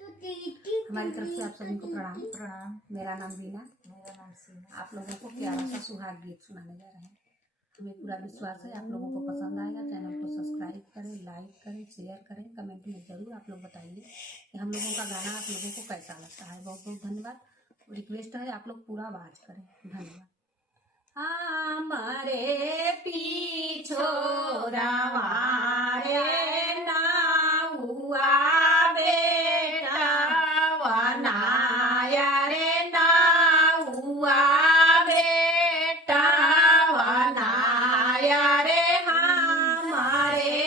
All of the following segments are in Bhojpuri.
हमारी तरफ से आप सभी को प्रणाम। प्रणाम। मेरा नाम वीना। मेरा नाम सीमा। आप लोगों को प्यारा सा सुहाग गीत सुनाने जा रहे हैं। हमें पूरा विश्वास है आप लोगों को पसंद आएगा। चैनल को सब्सक्राइब करें, लाइक करें, शेयर करें। कमेंट में जरूर आप लोग बताइए कि हम लोगों का गाना आप लोगों को कैसा लगता है। बहुत बहुत धन्यवाद। रिक्वेस्ट है आप लोग पूरा आवाज करें। धन्यवाद। हमारे पीछो रवारे ना हुआ बेटा वनाया रे ना हुआ बेटा वनाया रे हमारे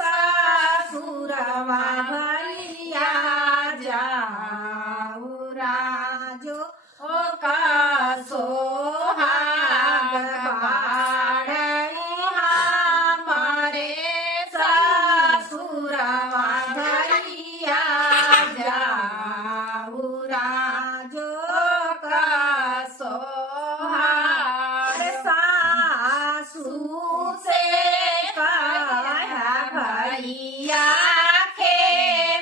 ससुरवा भैया जाऊ राजो ओ का सोहाग बाड़ई हमारे ससुरवा भैया जाऊ राजो का सोहाग सासू से कहा भैया खेल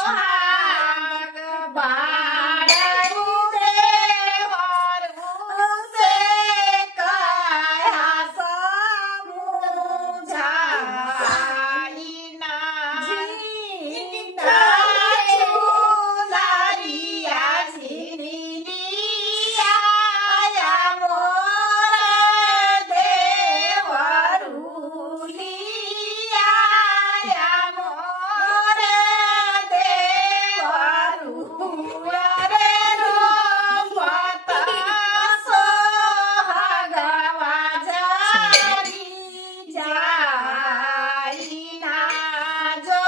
सोहाग बाळू देवर उसे कया समुझाईना झिंगा चुलारिया झिनिलिया या मोर देवरुलिया या मोर देवरुलिया रे रोपत सोहागवा जारी जाईना जो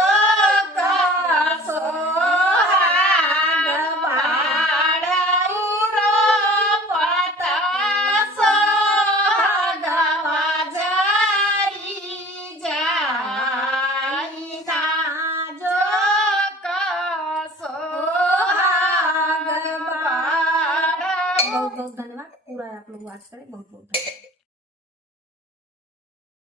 सोहाग बाळू रोपत सोहागवा जारी जाईना जो सोहाग बाळू बहुत बहुत धन्यवाद। पूरा आप लोग वॉच करें। बहुत बहुत धन्यवाद।